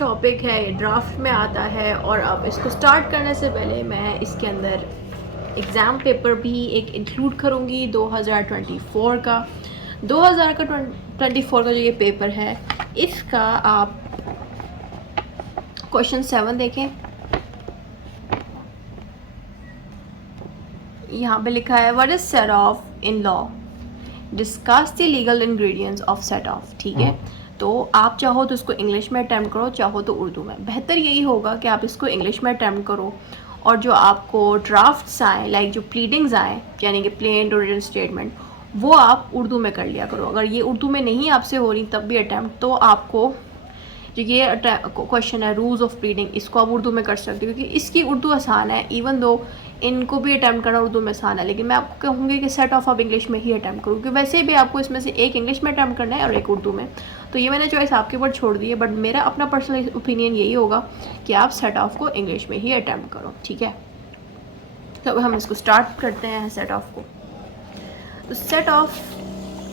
Topic है, ये draft में आता है और अब इसको स्टार्ट करने से पहले मैं इसके अंदर एग्ज़ाम पेपर भी एक इंक्लूड करूँगी 2024 का। 2024 का जो ये पेपर है इसका आप क्वेश्चन 7 देखें। यहाँ पे लिखा है what is set of in law, discuss the legal ingredients of set of. ठीक है, तो आप चाहो तो इसको इंग्लिश में अटैम्प्ट करो, चाहो तो उर्दू में। बेहतर यही होगा कि आप इसको इंग्लिश में अटैम्प्ट करो और जो आपको ड्राफ्ट्स आए लाइक जो प्लीडिंग्स आए यानी कि प्लेन और रिटन स्टेटमेंट वो आप उर्दू में कर लिया करो। अगर ये उर्दू में नहीं आपसे हो रही तब भी अटैम्प्ट, तो आपको जो ये क्वेश्चन है रूल्स ऑफ प्लीडिंग इसको आप उर्दू में कर सकते हो क्योंकि इसकी उर्दू आसान है। इवन दो इनको भी अटैम्प्ट करना उर्दू में आसान है, लेकिन मैं आपको कहूँगी कि सेट ऑफ आप इंग्लिश में ही अटैम्प्ट करो क्योंकि वैसे भी आपको इसमें से एक इंग्लिश में अटैम्प्ट करना है और एक उर्दू में। तो ये मैंने चॉइस आपके ऊपर छोड़ दी है, बट मेरा अपना पर्सनल ओपिनियन यही होगा कि आप सेट ऑफ को इंग्लिश में ही अटैम्प्ट करो। ठीक है, तो हम इसको स्टार्ट करते हैं सेट ऑफ को। तो सेट ऑफ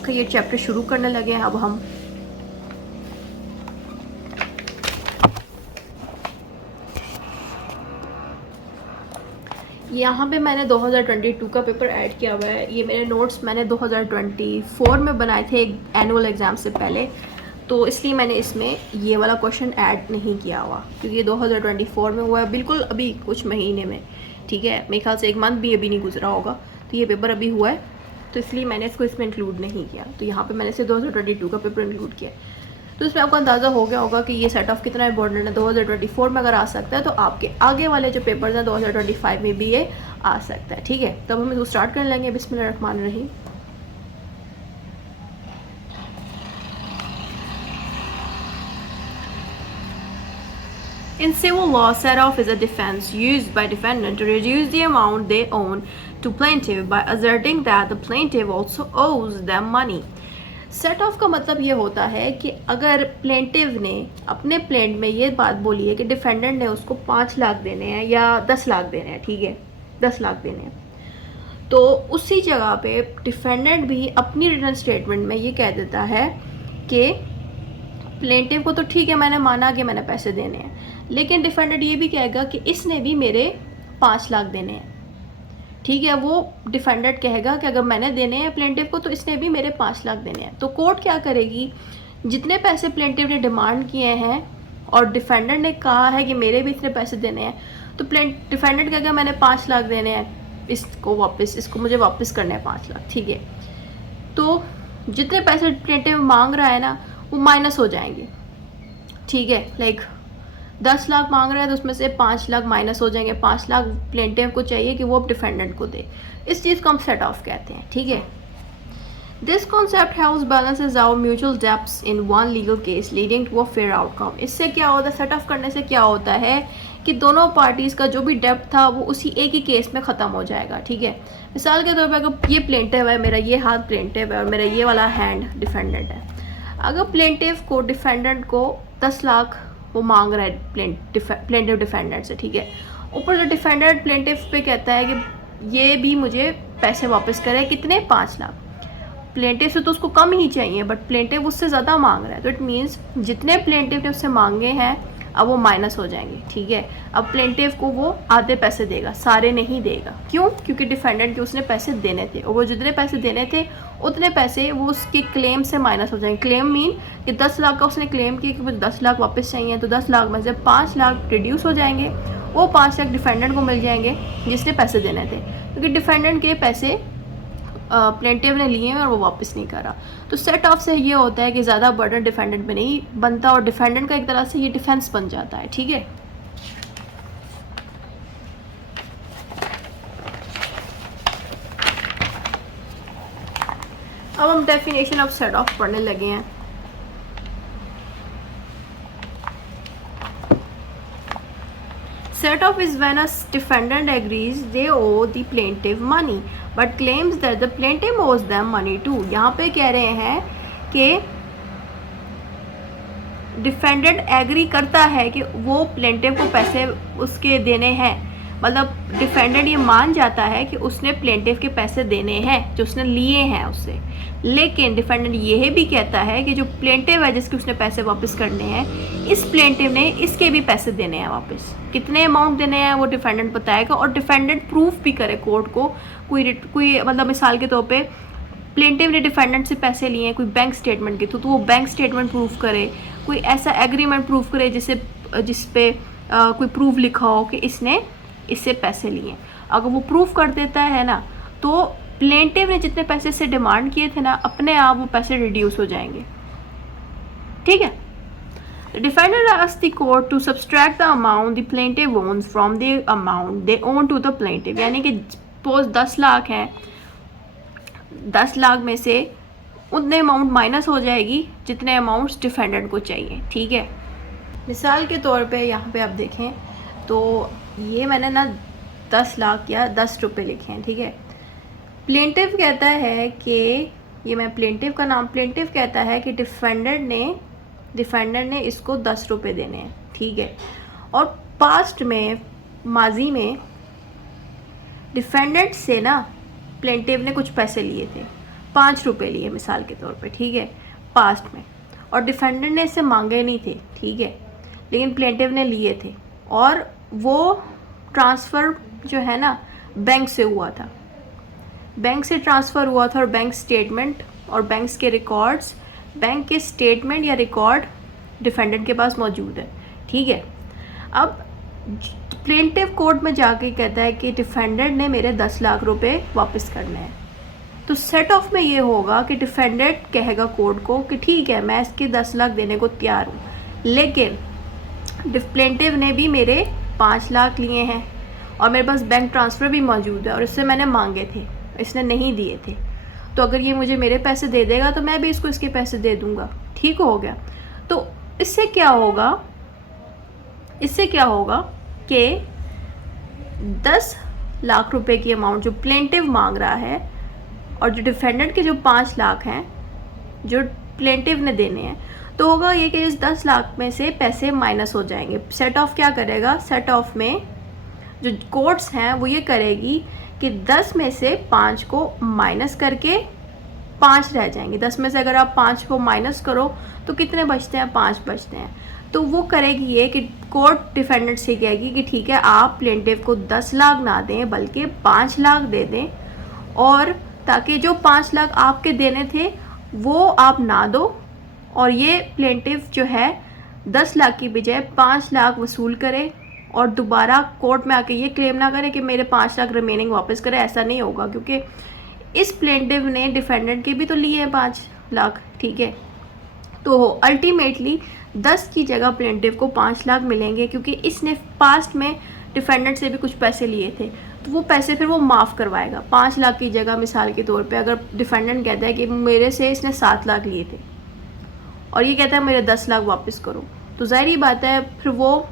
का ये चैप्टर शुरू करने लगे हैं अब हम। यहाँ पे मैंने 2022 का पेपर ऐड किया हुआ है। ये मेरे नोट्स मैंने 2024 में बनाए थे एक एनुअल एग्ज़ाम से पहले, तो इसलिए मैंने इसमें ये वाला क्वेश्चन ऐड नहीं किया हुआ क्योंकि ये 2024 में हुआ है, बिल्कुल अभी कुछ महीने में। ठीक है, मेरे ख्याल से एक मंथ भी अभी नहीं गुजरा होगा, तो ये पेपर अभी हुआ है, तो इसलिए मैंने इसको इसमें इंक्लूड नहीं किया। तो यहाँ पर मैंने सिर्फ 2022 का पेपर इंक्लूड किया। तो इसमें आपको अंदाज़ा हो गया होगा कि ये सेट ऑफ कितना इंपॉर्टेंट है। 2024 में अगर आ सकता है तो आपके आगे वाले जो पेपर्स हैं 2025 में भी ये आ सकता है। ठीक है, तब हम इसको स्टार्ट करने लेंगे। बिस्मिल्लाहिर्रहमानिर्रहीम। In civil law, set off is a defense used by defendant to reduce the amount they own to plaintiff by asserting that the plaintiff also owes them money. Set of का मतलब ये होता है कि अगर प्लेंटिव ने अपने plaint में ये बात बोली है कि डिफेंडेंट ने उसको 5 लाख देने हैं या 10 लाख देने हैं, ठीक है 10 लाख देने हैं, तो उसी जगह पे डिफेंडेंट भी अपनी रिटर्न स्टेटमेंट में ये कह देता है कि प्लेंटिव को तो ठीक है मैंने माना कि मैंने पैसे देने हैं, लेकिन डिफेंडेंट ये भी कहेगा कि इसने भी मेरे 5 लाख देने हैं। ठीक है, वो डिफेंडेंट कहेगा कि अगर मैंने देने हैं प्लेंटिव को तो इसने भी मेरे 5 लाख देने हैं। तो कोर्ट क्या करेगी, जितने पैसे प्लेंटिव ने डिमांड किए हैं और डिफेंडेंट ने कहा है कि मेरे भी इतने पैसे देने हैं, तो डिफेंडेंट कहेगा मैंने 5 लाख देने हैं, इसको मुझे वापस करने हैं 5 लाख। ठीक है, तो जितने पैसे प्लेंटिव मांग रहा है ना वो माइनस हो जाएंगे। ठीक है, लाइक 10 लाख मांग रहा है तो उसमें से 5 लाख माइनस हो जाएंगे। 5 लाख प्लेंटिव को चाहिए कि वो डिफेंडेंट को दे। इस चीज़ को हम सेट ऑफ कहते हैं। ठीक है, this concept house balances our mutual debts in one legal case leading to a fair outcome. इससे क्या होता है, सेट ऑफ करने से क्या होता है कि दोनों पार्टीज़ का जो भी डेब्ट था वो उसी एक ही केस में ख़त्म हो जाएगा। ठीक है, मिसाल के तौर पर अगर ये प्लेंटिव है, मेरा ये हाथ प्लेंटिव है और मेरा ये वाला हैंड डिफेंडेंट है, अगर प्लेंटिव को डिफेंडेंट को 10 लाख वो मांग रहा है प्लेंटिव डिफेंडेंट से, ठीक है, ऊपर जो डिफेंडेंट प्लेंटिव पे कहता है कि ये भी मुझे पैसे वापस करे, कितने 5 लाख। प्लेंटिव से तो उसको कम ही चाहिए बट प्लेंटिव उससे ज़्यादा मांग रहा है, तो इट मीन्स जितने प्लेंटिव ने उससे मांगे हैं अब वो माइनस हो जाएंगे। ठीक है, अब प्लेंटिव को वो आधे पैसे देगा, सारे नहीं देगा। क्यों? क्योंकि डिफेंडेंट के उसने पैसे देने थे और वो जितने पैसे देने थे उतने पैसे वो उसके क्लेम से माइनस हो जाएंगे। क्लेम मीन कि 10 लाख का उसने क्लेम किया कि मुझे 10 लाख वापस चाहिए, तो 10 लाख में से 5 लाख रिड्यूस हो जाएंगे, वो 5 लाख डिफेंडेंट को मिल जाएंगे जिसने पैसे देने थे, क्योंकि डिफेंडेंट के पैसे प्लेंटिव ने लिए हैं और वो वापस नहीं करा। तो सेट ऑफ से ये होता है कि ज़्यादा बर्डन डिफेंडेंट पे नहीं बनता और डिफेंडेंट का एक तरह से ये डिफेंस बन जाता है। ठीक है, अब हम डेफिनेशन ऑफ सेट ऑफ पढ़ने लगे हैं। Set off is when a defendant agrees they owe the plaintiff money but claims that the plaintiff owes them money too। यहाँ पे कह रहे हैं कि डिफेंडेंट एग्री करता है कि वो प्लेंटिव को पैसे उसके देने हैं, मतलब डिफेंडेंट ये मान जाता है कि उसने प्लेंटिफ के पैसे देने हैं जो उसने लिए हैं उससे, लेकिन डिफेंडेंट यह भी कहता है कि जो प्लेंटिव है जिसके उसने पैसे वापस करने हैं, इस प्लेंटिव ने इसके भी पैसे देने हैं वापस। कितने अमाउंट देने हैं वो डिफेंडेंट बताएगा, और डिफेंडेंट प्रूफ भी करे कोर्ट को। कोई मतलब मिसाल के तौर पे प्लेंटिव ने डिफेंडेंट से पैसे लिए हैं कोई बैंक स्टेटमेंट के थ्रू, तो वो बैंक स्टेटमेंट प्रूफ करे, कोई ऐसा एग्रीमेंट प्रूफ करे जिस पे कोई प्रूफ लिखा हो कि इसने इससे पैसे लिए। अगर वो प्रूफ कर देता है ना, तो प्लेंटिव ने जितने पैसे से डिमांड किए थे ना, अपने आप वो पैसे रिड्यूस हो जाएंगे। ठीक है। Defendant asked the court to subtract the amount the plaintiff owns from the amount they own to the plaintiff, यानी कि सपोज 10 लाख है, 10 लाख में से उतने अमाउंट माइनस हो जाएगी जितने अमाउंट्स डिफेंडेंट को चाहिए। ठीक है। मिसाल के तौर पे यहाँ पे आप देखें तो ये मैंने ना 10 लाख या 10 रुपये लिखे हैं। ठीक है। प्लेंटिव कहता है कि ये मैं प्लेंटिव का नाम, प्लेंटिव कहता है कि डिफेंडेंट ने इसको 10 रुपये देने हैं। ठीक है। और पास्ट में, माजी में डिफेंडेंट से ना प्लेंटिव ने कुछ पैसे लिए थे, 5 रुपये लिए मिसाल के तौर पे। ठीक है। पास्ट में, और डिफेंडेंट ने इससे मांगे नहीं थे। ठीक है। लेकिन प्लेंटिव ने लिए थे, और वो ट्रांसफ़र जो है ना बैंक से हुआ था, बैंक से ट्रांसफ़र हुआ था, और बैंक स्टेटमेंट और बैंक्स के रिकॉर्ड्स, बैंक के स्टेटमेंट या रिकॉर्ड डिफेंडेंट के पास मौजूद है। ठीक है। अब प्लेंटिव कोर्ट में जाके कहता है कि डिफेंडेंट ने मेरे 10 लाख रुपए वापस करने हैं, तो सेट ऑफ में ये होगा कि डिफेंडेंट कहेगा कोर्ट को कि ठीक है मैं इसके 10 लाख देने को तैयार हूँ, लेकिन प्लेंटिव ने भी मेरे 5 लाख लिए हैं और मेरे पास बैंक ट्रांसफ़र भी मौजूद है और इससे मैंने मांगे थे, इसने नहीं दिए थे, तो अगर ये मुझे मेरे पैसे दे देगा तो मैं भी इसको इसके पैसे दे दूँगा। ठीक हो गया। तो इससे क्या होगा कि 10 लाख रुपए की अमाउंट जो प्लेंटिव मांग रहा है और जो डिफेंडेंट के जो 5 लाख हैं जो प्लेंटिव ने देने हैं, तो होगा ये कि इस 10 लाख में से पैसे माइनस हो जाएंगे। सेट ऑफ क्या करेगा, सेट ऑफ में जो कोर्ट्स हैं वो ये करेगी कि 10 में से 5 को माइनस करके 5 रह जाएंगे। 10 में से अगर आप 5 को माइनस करो तो कितने बचते हैं, 5 बचते हैं। तो वो करेगी ये कि कोर्ट डिफेंडेंट से कहेगी कि ठीक है आप प्लेंटिव को 10 लाख ना दें बल्कि 5 लाख दे दें, और ताकि जो 5 लाख आपके देने थे वो आप ना दो, और ये प्लेंटिव जो है 10 लाख की बजाय 5 लाख वसूल करे और दोबारा कोर्ट में आके ये क्लेम ना करे कि मेरे 5 लाख रिमेनिंग वापस करे। ऐसा नहीं होगा, क्योंकि इस प्लेंटिव ने डिफेंडेंट के भी तो लिए हैं 5 लाख। ठीक है। तो अल्टीमेटली 10 की जगह प्लेंटिव को 5 लाख मिलेंगे, क्योंकि इसने पास्ट में डिफेंडेंट से भी कुछ पैसे लिए थे, तो वो पैसे फिर वो माफ़ करवाएगा। 5 लाख की जगह मिसाल के तौर पे अगर डिफेंडेंट कहता है कि मेरे से इसने 7 लाख लिए थे और ये कहता है मेरे 10 लाख वापस करो, तो ज़ाहिर ही बात है फिर वो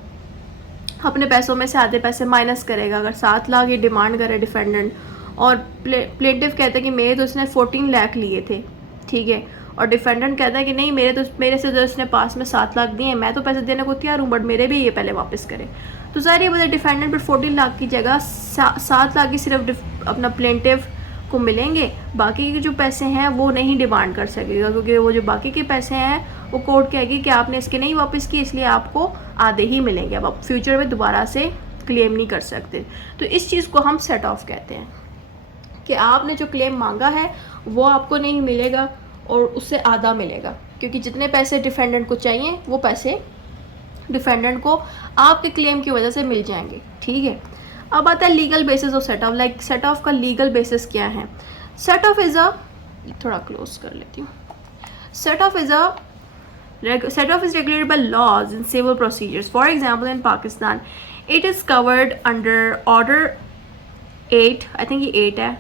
अपने पैसों में से आधे पैसे माइनस करेगा। अगर 7 लाख ये डिमांड करे डिफेंडेंट और प्लेंटिव कहता है कि मेरे तो इसने 14 लाख लिए थे, ठीक है, और डिफेंडेंट कहता है कि नहीं मेरे से तो इसने पास में 7 लाख दिए हैं, मैं तो पैसे देने को तैयार हूँ, बट मेरे भी ये पहले वापस करे। तो ज़ाहिर है बता डिफेंडेंट पर 14 लाख की जगह 7 लाख ही सिर्फ अपना प्लेंटिव को मिलेंगे, बाकी के जो पैसे हैं वो नहीं डिमांड कर सकेगा, क्योंकि वो जो बाकी के पैसे हैं वो कोर्ट कहेगी कि आपने इसके नहीं वापस किए, इसलिए आपको आधे ही मिलेंगे, अब आप फ्यूचर में दोबारा से क्लेम नहीं कर सकते। तो इस चीज़ को हम सेट ऑफ कहते हैं कि आपने जो क्लेम मांगा है वो आपको नहीं मिलेगा और उससे आधा मिलेगा, क्योंकि जितने पैसे डिफेंडेंट को चाहिए वो पैसे डिफेंडेंट को आपके क्लेम की वजह से मिल जाएंगे। ठीक है। अब आता है legal basis of set of. Like set of का लीगल बेसिस क्या है। सेट ऑफ इज़ अ, थोड़ा क्लोज कर लेती हूँ। Set of is regulated by laws in civil procedures. For example, in Pakistan, it is covered under Order 8. I think ये 8 है.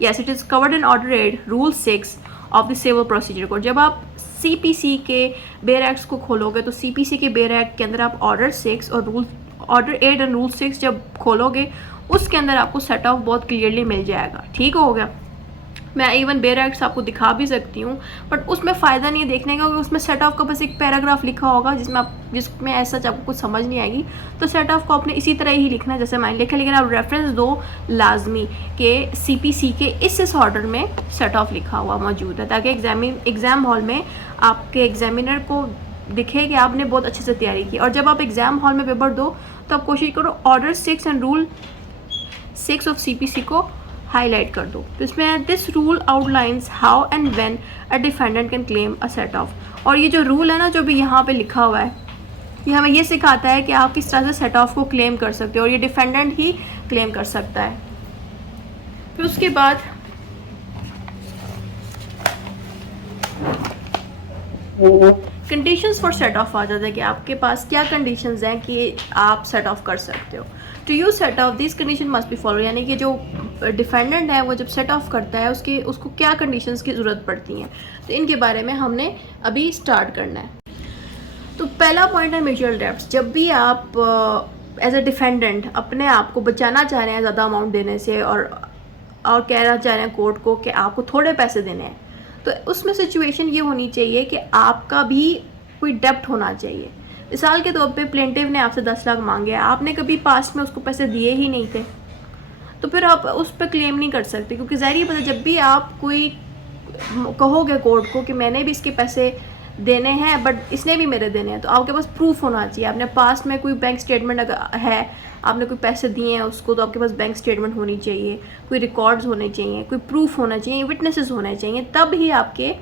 Yes, it is covered in Order 8, Rule 6 of the Civil Procedure Code. जब आप CPC के bear acts को खोलोगे तो CPC के bare act के अंदर आप Order 6 और Order 8 और Rule 6 जब खोलोगे उसके अंदर आपको सेट ऑफ बहुत क्लियरली मिल जाएगा। ठीक हो गया। मैं इवन बेयर एक्ट्स आपको दिखा भी सकती हूँ, बट उसमें फ़ायदा नहीं है देखने का, क्योंकि उसमें सेट ऑफ का बस एक पैराग्राफ लिखा होगा जिसमें ऐसा आपको कुछ समझ नहीं आएगी। तो सेट ऑफ को आपने इसी तरह ही लिखना है जैसे मैंने लिखा, लेकिन आप रेफरेंस दो लाजमी के CPC के इस ऑर्डर में सेट ऑफ लिखा हुआ मौजूद है, ताकि एग्ज़ाम हॉल में आपके एग्जामिनर को दिखे कि आपने बहुत अच्छे से तैयारी की। और जब आप एग्ज़ाम हॉल में पेपर दो तो आप कोशिश करो order 6 and rule 6 of CPC को हाईलाइट कर दो। तो इसमें this rule outlines how and when a defendant can claim a set of. और ये जो रूल है ना जो भी यहाँ पे लिखा हुआ है, ये हमें ये सिखाता है कि आप किस तरह से सेट ऑफ को क्लेम कर सकते हो, और ये डिफेंडेंट ही क्लेम कर सकता है। फिर उसके बाद कंडीशंस फॉर सेट ऑफ आ जाता है कि आपके पास क्या कंडीशंस हैं कि आप सेट ऑफ कर सकते हो। To use set off this condition must be follow, यानी कि जो डिफेंडेंट है वो जब सेट ऑफ करता है उसको क्या कंडीशंस की ज़रूरत पड़ती हैं, तो इनके बारे में हमने अभी स्टार्ट करना है। तो पहला पॉइंट है म्यूचुअल डेब्ट्स। जब भी आप एज अ डिफेंडेंट अपने आप को बचाना चाह रहे हैं ज़्यादा अमाउंट देने से, और कहना चाह रहे हैं कोर्ट को कि आपको थोड़े पैसे देने हैं, तो उसमें सिचुएशन ये होनी चाहिए कि आपका भी कोई डेप्ट होना चाहिए। मिसाल के तौर पे प्लेंटिव ने आपसे 10 लाख मांगे, आपने कभी पास्ट में उसको पैसे दिए ही नहीं थे, तो फिर आप उस पर क्लेम नहीं कर सकते, क्योंकि ज़ाहिर बात है जब भी आप कोई कहोगे कोर्ट को कि मैंने भी इसके पैसे देने हैं बट इसने भी मेरे देने हैं, तो आपके पास प्रूफ होना चाहिए। आपने पास्ट में कोई बैंक स्टेटमेंट अगर है, आपने कोई पैसे दिए हैं उसको, तो आपके पास बैंक स्टेटमेंट होनी चाहिए, कोई रिकॉर्ड्स होने चाहिए, कोई प्रूफ होना चाहिए, विटनेसेस होने चाहिए, तब ही आपके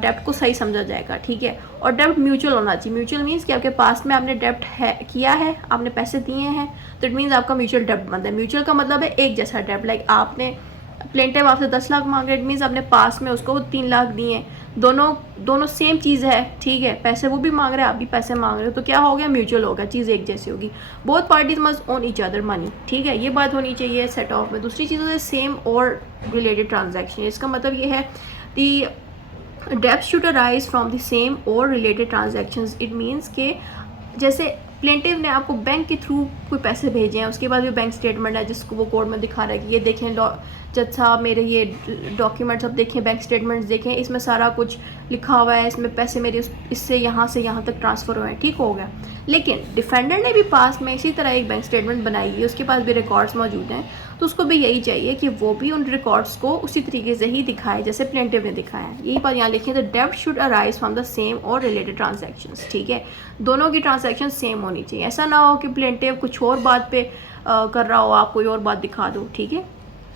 डेप्ट को सही समझा जाएगा, ठीक है। और डेप्ट म्यूचुअल होना चाहिए। म्यूचुअल मीन्स कि आपके पास में आपने डेप्ट किया है, आपने पैसे दिए हैं, तो इट मीन्स आपका म्यूचुअल डेप्ट बनता है। म्यूचुअल का मतलब है एक जैसा डेप्ट, लाइक आपने प्लेंटिव आपसे 10 लाख मांग रहे, इट मीन्स आपने पास में उसको 3 लाख दिए हैं, दोनों सेम चीज़ है, ठीक है। पैसे वो भी मांग रहे हैं, आप भी पैसे मांग रहे हो, तो क्या हो गया, म्यूचुअल होगा, चीज़ एक जैसी होगी। Both parties must own each other money, ठीक है, ये बात होनी चाहिए सेट ऑफ में। दूसरी चीज़ है सेम और रिलेटेड ट्रांजैक्शन। इसका मतलब ये है दी डेब्ट should arise from the same और रिलेटेड ट्रांजैक्शंस। इट मीन्स के जैसे प्लेंटिव ने आपको बैंक के थ्रू कोई पैसे भेजे हैं, उसके बाद भी बैंक स्टेटमेंट है जिसको वो कोर्ट में दिखा रहा है कि ये देखें जज साहब मेरे ये डॉक्यूमेंट्स अब देखें, बैंक स्टेटमेंट्स देखें, इसमें सारा कुछ लिखा हुआ है, इसमें पैसे मेरे इससे यहाँ से यहाँ तक ट्रांसफ़र हुए हैं, ठीक हो गया। लेकिन डिफेंडर ने भी पास में इसी तरह एक बैंक स्टेटमेंट बनाई है, उसके पास भी रिकॉर्ड्स मौजूद हैं, तो उसको भी यही चाहिए कि वो भी उन रिकॉर्ड्स को उसी तरीके से ही दिखाए जैसे प्लेंटिव ने दिखाया है। यही बात यहाँ लिखी है, द डेब्ट should arise from the same और रिलेटेड ट्रांजैक्शंस, ठीक है। दोनों की ट्रांजैक्शन सेम होनी चाहिए। ऐसा ना हो कि प्लेंटिव कुछ और बात पे कर रहा हो, आप कोई और बात दिखा दो, ठीक है।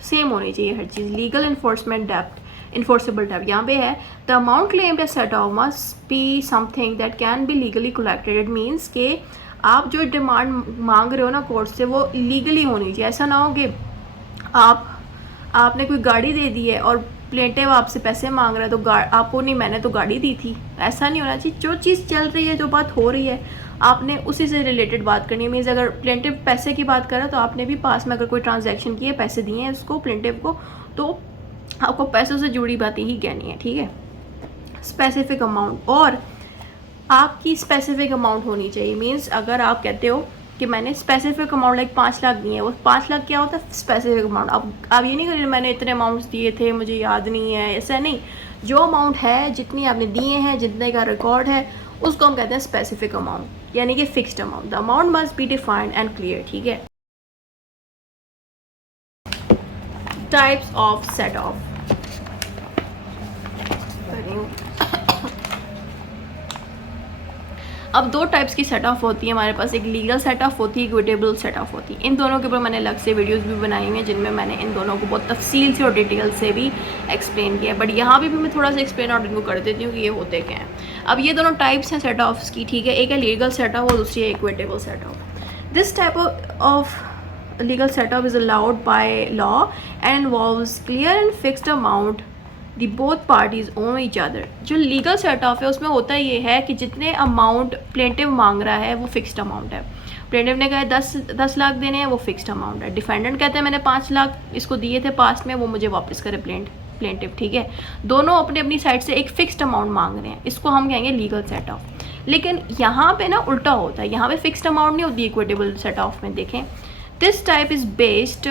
सेम होनी चाहिए हर चीज़। लीगल इन्फोर्समेंट डेब्ट, इन्फोर्सेबल डेब्ट यहाँ पे है, द अमाउंट क्लेम्ड या set of must be something that can be legally collected. It means के आप जो डिमांड मांग रहे हो ना कोर्ट से, वो लीगली होनी चाहिए। ऐसा ना हो कि आपने कोई गाड़ी दे दी है और प्लेंटिव आपसे पैसे मांग रहा है, तो आपको नहीं, मैंने तो गाड़ी दी थी। ऐसा नहीं होना चाहिए। जो चीज़ चल रही है, जो बात हो रही है, आपने उसी से रिलेटेड बात करनी है। मीन्स अगर प्लेंटिव पैसे की बात कर रहा है, तो आपने भी पास में अगर कोई ट्रांजैक्शन की है, पैसे दिए हैं उसको प्लेंटिव को, तो आपको पैसों से जुड़ी बातें ही कहनी है, ठीक है। स्पेसिफिक अमाउंट, और आपकी स्पेसिफिक अमाउंट होनी चाहिए। मीन्स अगर आप कहते हो कि मैंने स्पेसिफिक अमाउंट लाइक 5 लाख दिए हैं, वो 5 लाख क्या होता है, स्पेसिफिक अमाउंट। अब आप ये नहीं करें मैंने इतने अमाउंट्स दिए थे, मुझे याद नहीं है, ऐसा नहीं। जो अमाउंट है, जितनी आपने दिए हैं, जितने का रिकॉर्ड है, उसको हम कहते हैं स्पेसिफिक अमाउंट, यानी कि fixed amount. The amount must be defined and clear, ठीक है। टाइप्स ऑफ सेट ऑफ, अब 2 टाइप्स की सेट ऑफ होती है हमारे पास। एक लीगल सेट ऑफ होती है, इक्विटेबल सेट ऑफ होती है। इन दोनों के ऊपर मैंने अलग से वीडियोस भी बनाई हुई हैं, जिनमें मैंने इन दोनों को बहुत तफसील से और डिटेल से भी एक्सप्लेन किया है, बट यहाँ भी मैं थोड़ा सा एक्सप्लेन और इनको कर देती हूँ कि ये होते क्या हैं। अब ये दोनों टाइप्स हैं सेट ऑफ्स की, ठीक है। एक है लीगल सेट ऑफ और दूसरी है equitable set off. This type of legal setup is allowed by law and involves clear and fixed amount the both parties owe each other। जो लीगल सेट ऑफ है उसमें होता ये है कि जितने अमाउंट प्लेंटिव मांग रहा है वो फिक्स्ड अमाउंट है। प्लेंटिव ने कहा 10 लाख देने हैं, वो फिक्स्ड अमाउंट है। डिफेंडेंट कहते हैं मैंने 5 लाख इसको दिए थे पास्ट में, वो मुझे वापस करे प्लेंटिव, ठीक है। दोनों अपने अपनी साइड से एक फिक्स्ड अमाउंट मांग रहे हैं, इसको हम कहेंगे लीगल सेट ऑफ। लेकिन यहाँ पे ना उल्टा होता है, यहाँ पे फिक्स्ड अमाउंट नहीं होती इक्विटेबल सेट ऑफ में। देखें, this type is based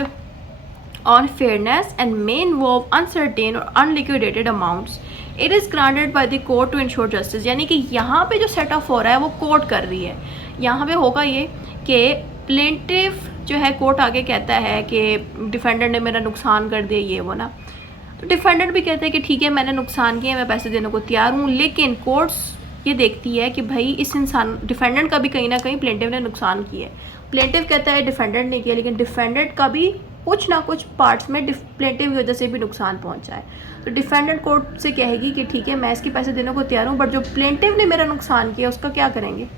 on fairness and may involve uncertain or unliquidated amounts. It is granted by the court to ensure justice. यानी कि यहाँ पे जो सेट ऑफ हो रहा है वो कोर्ट कर रही है. यहाँ पे होगा ये कि प्लेंटिव जो है कोर्ट आगे कहता है कि डिफेंडेंट ने मेरा नुकसान कर दिया ये वो ना, तो डिफेंडेंट भी कहते हैं कि ठीक है मैंने नुकसान किया, मैं पैसे देने को तैयार हूँ, लेकिन कोर्ट्स ये देखती है कि भाई इस इंसान डिफेंडेंट का भी कहीं ना कहीं प्लेंटिव ने नुकसान किया है. प्लेंटिव कहता है डिफेंडेंट ने किया, लेकिन डिफेंडेंट का भी कुछ ना कुछ पार्ट्स में प्लेंटिव की वजह से भी नुकसान पहुंचा है. तो डिफेंडेंट कोर्ट से कहेगी कि ठीक है मैं इसके पैसे देने को तैयार हूँ, बट जो प्लेंटिव ने मेरा नुकसान किया उसका क्या करेंगे.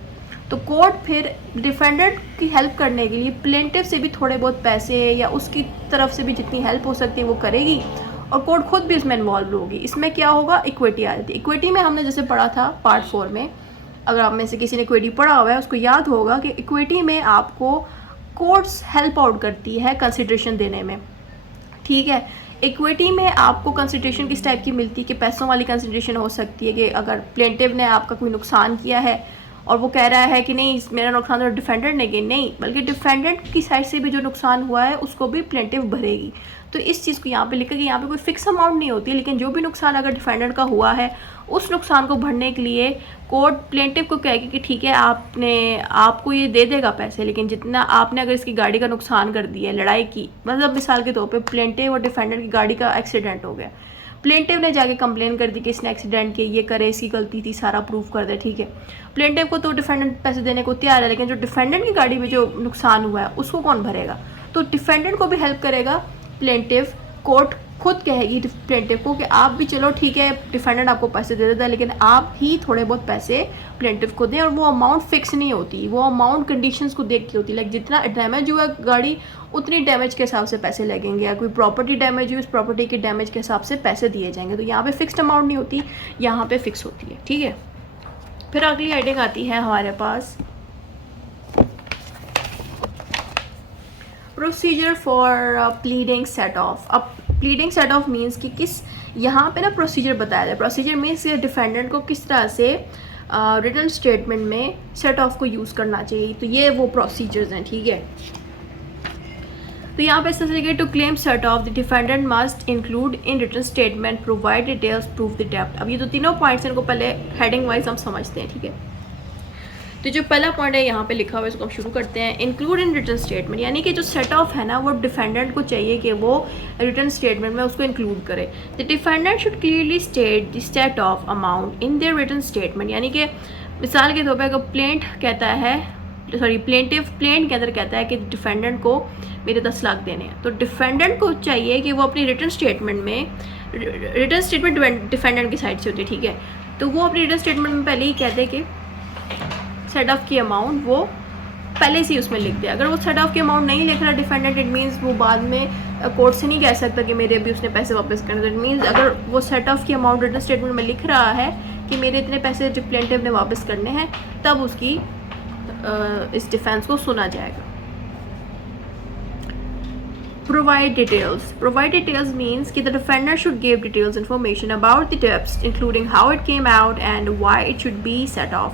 तो कोर्ट फिर डिफेंडेंट की हेल्प करने के लिए प्लेंटिव से भी थोड़े बहुत पैसे या उसकी तरफ से भी जितनी हेल्प हो सकती है वो करेगी, और कोर्ट खुद भी इसमें इन्वॉल्व होगी. इसमें क्या होगा, इक्विटी आ जाती है. इक्विटी में हमने जैसे पढ़ा था पार्ट 4 में, अगर आप में से किसी ने इक्विटी पढ़ा हुआ है उसको याद होगा कि इक्विटी में आपको कोर्ट्स हेल्प आउट करती है कंसिडरेशन देने में. ठीक है, इक्विटी में आपको कंसिडरेशन किस टाइप की मिलती है कि पैसों वाली कंसिडरेशन हो सकती है कि अगर प्लेंटिव ने आपका कोई नुकसान किया है और वो कह रहा है कि नहीं मेरा नुकसान तो डिफेंडेंट ने किया, नहीं बल्कि डिफेंडेंट की साइड से भी जो नुकसान हुआ है उसको भी प्लेंटिव भरेगी. तो इस चीज़ को यहाँ पे लिखा कि यहाँ पे कोई फिक्स अमाउंट नहीं होती है, लेकिन जो भी नुकसान अगर डिफेंडेंट का हुआ है उस नुकसान को भरने के लिए कोर्ट प्लेंटिव को कहेगी कि ठीक है आपको ये दे देगा पैसे, लेकिन जितना आपने अगर इसकी गाड़ी का नुकसान कर दिया है लड़ाई की, मतलब मिसाल के तौर पे प्लेंटिव और डिफेंडेंट की गाड़ी का एक्सीडेंट हो गया, प्लेंटिव ने जाके कंप्लेन कर दी कि इसने एक्सीडेंट किया, ये करे, इसकी गलती थी, सारा प्रूफ कर दे. ठीक है, प्लेंटिव को तो डिफेंडेंट पैसे देने को तैयार है, लेकिन जो डिफेंडेंट की गाड़ी में जो नुकसान हुआ है उसको कौन भरेगा. तो डिफेंडेंट को भी हेल्प करेगा प्लेंटिव. कोर्ट खुद कहेगी प्लेंटिव को कि आप भी चलो ठीक है डिफेंडेंट आपको पैसे दे देता है, लेकिन आप ही थोड़े बहुत पैसे प्लेंटिव को दें, और वो अमाउंट फिक्स नहीं होती, वो अमाउंट कंडीशंस को देख के होती है. लाइक जितना डैमेज हुआ गाड़ी उतनी डैमेज के हिसाब से पैसे लगेंगे, या कोई प्रॉपर्टी डैमेज हुई उस प्रॉपर्टी के डैमेज के हिसाब से पैसे दिए जाएंगे. तो यहाँ पे फिक्स्ड अमाउंट नहीं होती, यहाँ पे फिक्स होती है. ठीक है, फिर अगली हेडिंग आती है हमारे पास procedure for pleading set off. अब प्लीडिंग सेट ऑफ मीन्स कि किस यहाँ पे ना प्रोसीजर बताया जाए. प्रोसीजर मीन्स डिफेंडेंट को किस तरह से रिटन स्टेटमेंट में सेट ऑफ को यूज़ करना चाहिए. तो ये वो प्रोसीजर्स हैं. ठीक है, तो यहाँ पे इस तरह से to claim set off the defendant must include in written statement provide details proof the डेप्ट. अब ये जो तीनों पॉइंट्स हैं इनको पहले हेडिंग वाइज हम समझते हैं. ठीक है, तो जो पहला पॉइंट है यहाँ पे लिखा हुआ है इसको हम शुरू करते हैं. इंक्लूड इन रिटन स्टेटमेंट, यानी कि जो सेट ऑफ है ना वो डिफेंडेंट को चाहिए कि वो रिटन स्टेटमेंट में उसको इंक्लूड करे. The defendant should clearly state the set off amount in their written statement. यानी कि मिसाल के तौर पर अगर प्लेंट के अंदर कहता है कि डिफेंडेंट को मेरे 10 लाख देने हैं, तो डिफेंडेंट को चाहिए कि वो अपनी रिटन स्टेटमेंट डिफेंडेंट की साइड से होती है. ठीक है, तो वो अपनी रिटन स्टेटमेंट में पहले ही कहते हैं कि सेट ऑफ की अमाउंट वो पहले से ही उसमें लिख दे. अगर वो सेट ऑफ की अमाउंट नहीं लिख रहा डिफेंडेंट, इट मीन्स वो बाद में कोर्ट से नहीं कह सकता कि मेरे अभी उसने पैसे वापस करने. इट मीन्स अगर वो सेट ऑफ की अमाउंट रिटन स्टेटमेंट में लिख रहा है कि मेरे इतने पैसे जो प्लेंटिव ने वापस करने हैं, तब उसकी इस डिफेंस को सुना जाएगा. Provide details. Provide details means कि the defendant should give details information about the debts, including how it came out and why it should be set off.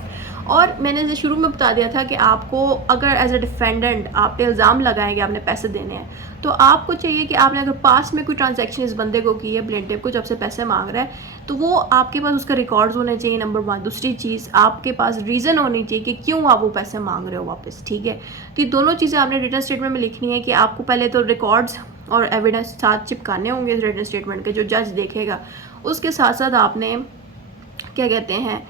और मैंने जैसे शुरू में बता दिया था कि आपको अगर एज अ डिफेंडेंट आप पे इल्ज़ाम लगाएं कि आपने पैसे देने हैं, तो आपको चाहिए कि आपने अगर पास में कोई ट्रांजैक्शन इस बंदे को की है, प्लेंटिव को, जब से पैसे मांग रहा है, तो वो आपके पास उसका रिकॉर्ड्स होने चाहिए, नंबर 1. दूसरी चीज़ आपके पास रीज़न होनी चाहिए कि क्यों आप वो पैसे मांग रहे हो वापस. ठीक है, तो ये दोनों चीज़ें आपने रिटन स्टेटमेंट में लिखनी है कि आपको पहले तो रिकॉर्ड्स और एविडेंस साथ चिपकाने होंगे रिटन स्टेटमेंट के, जो जज देखेगा. उसके साथ साथ आपने क्या कहते हैं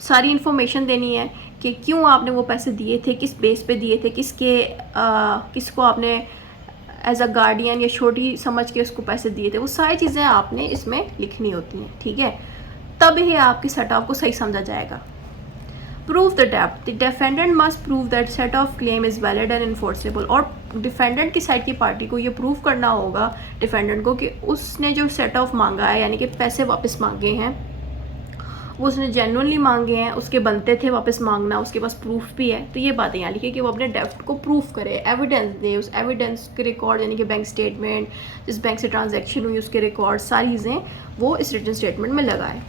सारी इन्फॉर्मेशन देनी है कि क्यों आपने वो पैसे दिए थे, किस बेस पे दिए थे, किसको आपने एज अ गार्डियन या छोटी समझ के उसको पैसे दिए थे. वो सारी चीज़ें आपने इसमें लिखनी होती हैं. ठीक है, तब ही आपकी सेट ऑफ को सही समझा जाएगा. प्रूफ द डेप्ट. The defendant must prove that set off claim is valid and enforceable. और डिफेंडेंट की साइड की पार्टी को ये प्रूव करना होगा डिफेंडेंट को कि उसने जो सेट ऑफ मांगा है, यानी कि पैसे वापस मांगे हैं, वो उसने जेन्युइनली मांगे हैं, उसके बनते थे वापस मांगना, उसके पास प्रूफ भी है. तो ये बातें यहाँ लिखी कि वो अपने डेप्ट को प्रूफ करे, एविडेंस दे. उस एविडेंस के रिकॉर्ड यानी कि बैंक स्टेटमेंट, जिस बैंक से ट्रांजैक्शन हुई उसके रिकॉर्ड, सारी चीज़ें वो इस रिटन स्टेटमेंट में लगाए.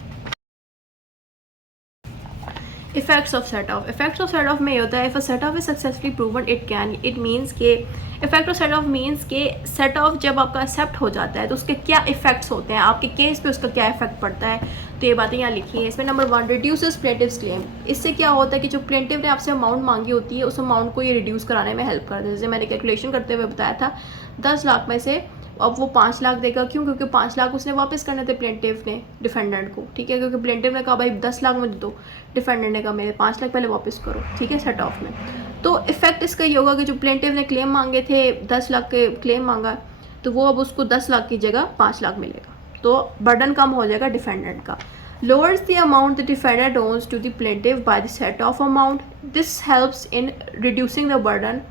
Effects of set off, effects of set off में ये होता है, if a set off is successfully proven it means के, effect of set off means के सेट ऑफ जब आपका एक्सेप्ट हो जाता है तो उसके क्या इफेक्ट्स होते हैं, आपके केस पे उसका क्या इफेक्ट पड़ता है। तो ये बातें यहाँ लिखी हैं। इसमें नंबर 1, रिड्यूसेस प्लेंटिव्स क्लेम। इससे क्या होता है कि जो प्लेंटिव ने आपसे अमाउंट मांगी होती है उस अमाउंट को ये रिड्यूस कराने में हेल्प करता है। जैसे मैंने कैलकुलेशन करते हुए बताया था 10 लाख में से अब वो 5 लाख देगा, क्यों? क्योंकि 5 लाख उसने वापस करने थे प्लेंटिव ने डिफेंडेंट को, ठीक है, क्योंकि प्लेंटिव ने कहा भाई 10 लाख मुझे दो, डिफेंडेंट ने कहा मेरे 5 लाख पहले वापस करो, ठीक है, सेट ऑफ में। तो इफेक्ट इसका ये होगा कि जो प्लेंटिव ने क्लेम मांगे थे 10 लाख के क्लेम मांगा, तो वो अब उसको 10 लाख की जगह 5 लाख मिलेगा, तो बर्डन कम हो जाएगा डिफेंडेंट का। lowers the amount the defendant owes to the plaintiff by the set off amount. This helps in reducing the burden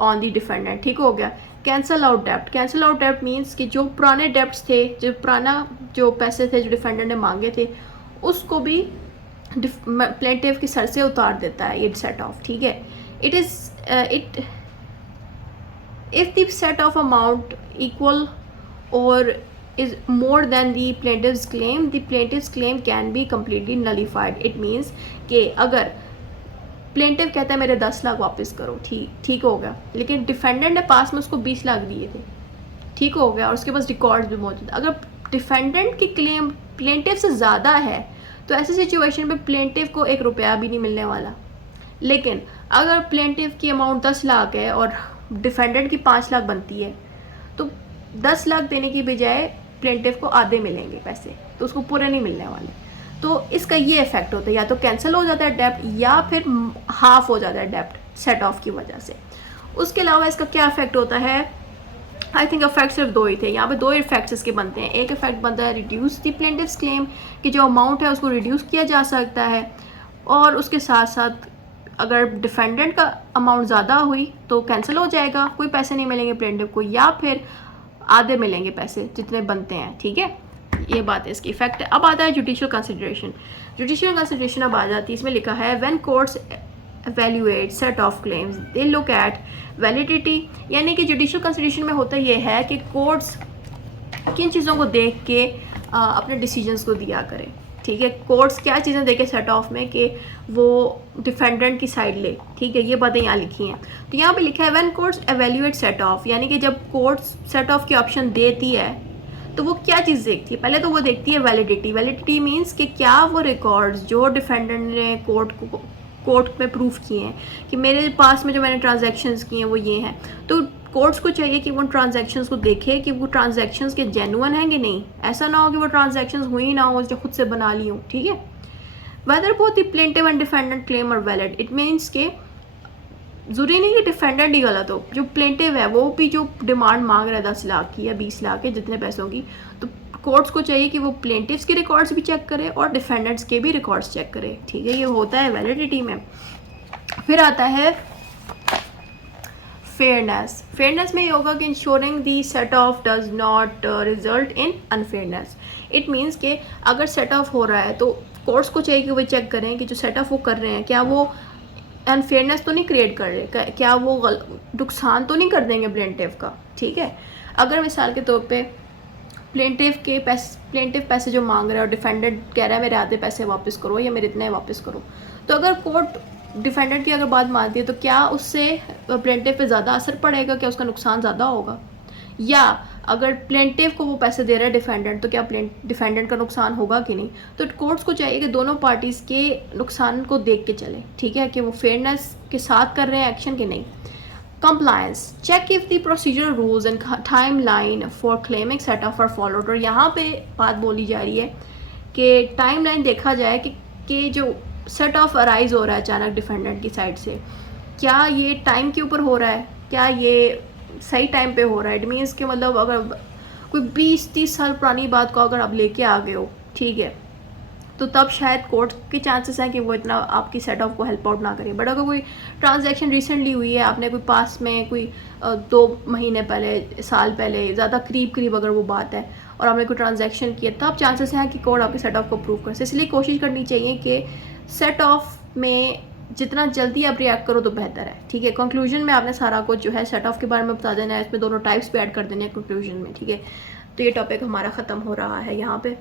on the defendant. ठीक हो गया। कैंसल आउट डेप्ट, कैंसल आउट डेप्ट मीन्स कि जो पुराने डेप्ट्स थे, जो पैसे थे जो डिफेंडेंट ने मांगे थे, उसको भी प्लेंटिफ के सर से उतार देता है ये सेट ऑफ, ठीक है। It if the set off amount equal और is more than the plaintiff's claim can be completely nullified. It means कि अगर प्लेंटिव कहता है मेरे 10 लाख वापस करो, ठीक हो गया, लेकिन डिफेंडेंट ने पास में उसको 20 लाख दिए थे, ठीक हो गया, और उसके पास रिकॉर्ड भी मौजूद है। अगर डिफेंडेंट की क्लेम प्लेंटिव से ज़्यादा है तो ऐसी सिचुएशन में प्लेंटिव को 1 रुपया भी नहीं मिलने वाला। लेकिन अगर प्लेंटिव की अमाउंट 10 लाख है और डिफेंडेंट की 5 लाख बनती है तो 10 लाख देने की बजाय प्लेंटिव को आधे मिलेंगे पैसे, तो उसको पूरे नहीं मिलने वाले। तो इसका ये इफेक्ट होता है, या तो कैंसिल हो जाता है डेप्ट या फिर हाफ हो जाता है डेप्ट सेट ऑफ की वजह से। उसके अलावा इसका क्या इफेक्ट होता है, आई थिंक इफेक्ट सिर्फ 2 ही थे, यहाँ पे 2 इफेक्ट्स इसके बनते हैं। एक इफेक्ट बनता है रिड्यूस द प्लेंटिव्स क्लेम, कि जो अमाउंट है उसको रिड्यूस किया जा सकता है, और उसके साथ साथ अगर डिफेंडेंट का अमाउंट ज़्यादा हुई तो कैंसिल हो जाएगा, कोई पैसे नहीं मिलेंगे प्लेंटिव को, या फिर आधे मिलेंगे पैसे जितने बनते हैं, ठीक है। ये बात है इसकी इफेक्ट है। अब आता है जुडिशियल कंसिडरेशन। जुडिशियल कंसिडरेशन अब आ जाती है, इसमें लिखा है when courts evaluate set of claims they look at validity, यानी कि जुडिशियल कंसिडरेशन में होता ये है कि कोर्ट्स किन चीज़ों को देख के अपने डिसीजंस को दिया करें, ठीक है। कोर्ट्स क्या चीज़ें देखे सेट ऑफ में कि वो डिफेंडेंट की साइड ले, ठीक है, ये बातें यहाँ लिखी हैं। तो यहाँ पे लिखा है when courts evaluate set of, यानी कि जब कोर्ट्स सेट ऑफ की ऑप्शन देती है तो वो क्या चीज़ देखती है, पहले तो वो देखती है वैलिडिटी। वैलिडिटी मीन्स कि क्या वो रिकॉर्ड्स जो डिफेंडेंट ने कोर्ट में प्रूफ किए हैं कि मेरे पास में जो मैंने ट्रांजैक्शंस किए हैं वो ये हैं, तो कोर्ट्स को चाहिए कि वो ट्रांजैक्शंस को देखे कि वो ट्रांजैक्शंस के जेन्युइन हैं कि नहीं। ऐसा ना हो कि वो ट्रांजैक्शंस हुई ना हो जो खुद से बना ली हो, ठीक है। Whether both the plaintiff and defendant claim are valid, it means के ज़रूरी नहीं कि डिफेंडेंट ही गलत हो, जो प्लेंटिव है वो भी जो डिमांड मांग रहा है 10 लाख की या 20 लाख के जितने पैसों की, तो कोर्ट्स को चाहिए कि वो प्लेंटिव्स के रिकॉर्ड्स भी चेक करे और डिफेंडेंट्स के भी रिकॉर्ड्स चेक करे, ठीक है। ये होता है वैलिडिटी में। फिर आता है फेयरनेस। फेयरनेस में ये होगा कि ensuring the set of does not result in unfairness. It means कि अगर सेट ऑफ हो रहा है तो कोर्ट्स को चाहिए कि वो चेक करें कि जो सेट ऑफ वो कर रहे हैं क्या वो अनफेयरनेस तो नहीं क्रिएट कर रहे, क्या वो नुकसान तो नहीं कर देंगे प्लेंटिव का, ठीक है। अगर मिसाल के तौर पे प्लेंटिव पैसे जो मांग रहा है और डिफेंडेंट कह रहा है मेरे आधे पैसे वापस करो या मेरे इतने वापस करो, तो अगर कोर्ट डिफेंडेंट की अगर बात मानती है तो क्या उससे प्लेंटिव पे ज़्यादा असर पड़ेगा, क्या उसका नुकसान ज़्यादा होगा, या अगर प्लेंटिव को वो पैसे दे रहा है डिफेंडेंट तो क्या डिफेंडेंट का नुकसान होगा कि नहीं। तो कोर्ट्स को चाहिए कि दोनों पार्टीज़ के नुकसान को देख के चले, ठीक है, कि वो फेयरनेस के साथ कर रहे हैं एक्शन कि नहीं। Compliance, check if the procedure rules and timeline for claiming set off are followed. और यहाँ पे बात बोली जा रही है कि टाइम लाइन देखा जाए कि जो सेट ऑफ अराइज हो रहा है अचानक डिफेंडेंट की साइड से, क्या ये टाइम के ऊपर हो रहा है, क्या ये सही टाइम पे हो रहा है। इट मीन्स कि मतलब अगर कोई 20-30 साल पुरानी बात को अगर आप लेके आ गए हो, ठीक है, तो तब शायद कोर्ट के चांसेस हैं कि वो इतना आपकी सेट ऑफ को हेल्प आउट ना करे। बट अगर कोई ट्रांजैक्शन रिसेंटली हुई है, आपने कोई पास में कोई 2 महीने पहले, साल पहले, ज़्यादा करीब अगर वो बात है और आपने कोई ट्रांजैक्शन किया, तब चांसेस हैं कि कोर्ट आपके सेट ऑफ को अप्रूव कर सके। इसलिए कोशिश करनी चाहिए कि सेट ऑफ में जितना जल्दी आप रिएक्ट करो तो बेहतर है, ठीक है। कंक्लूजन में आपने सारा कुछ जो है सेट ऑफ के बारे में बता देना है, इसमें दोनों टाइप्स भी ऐड कर देने हैं कंक्लूजन में, ठीक है। तो ये टॉपिक हमारा ख़त्म हो रहा है यहाँ पे।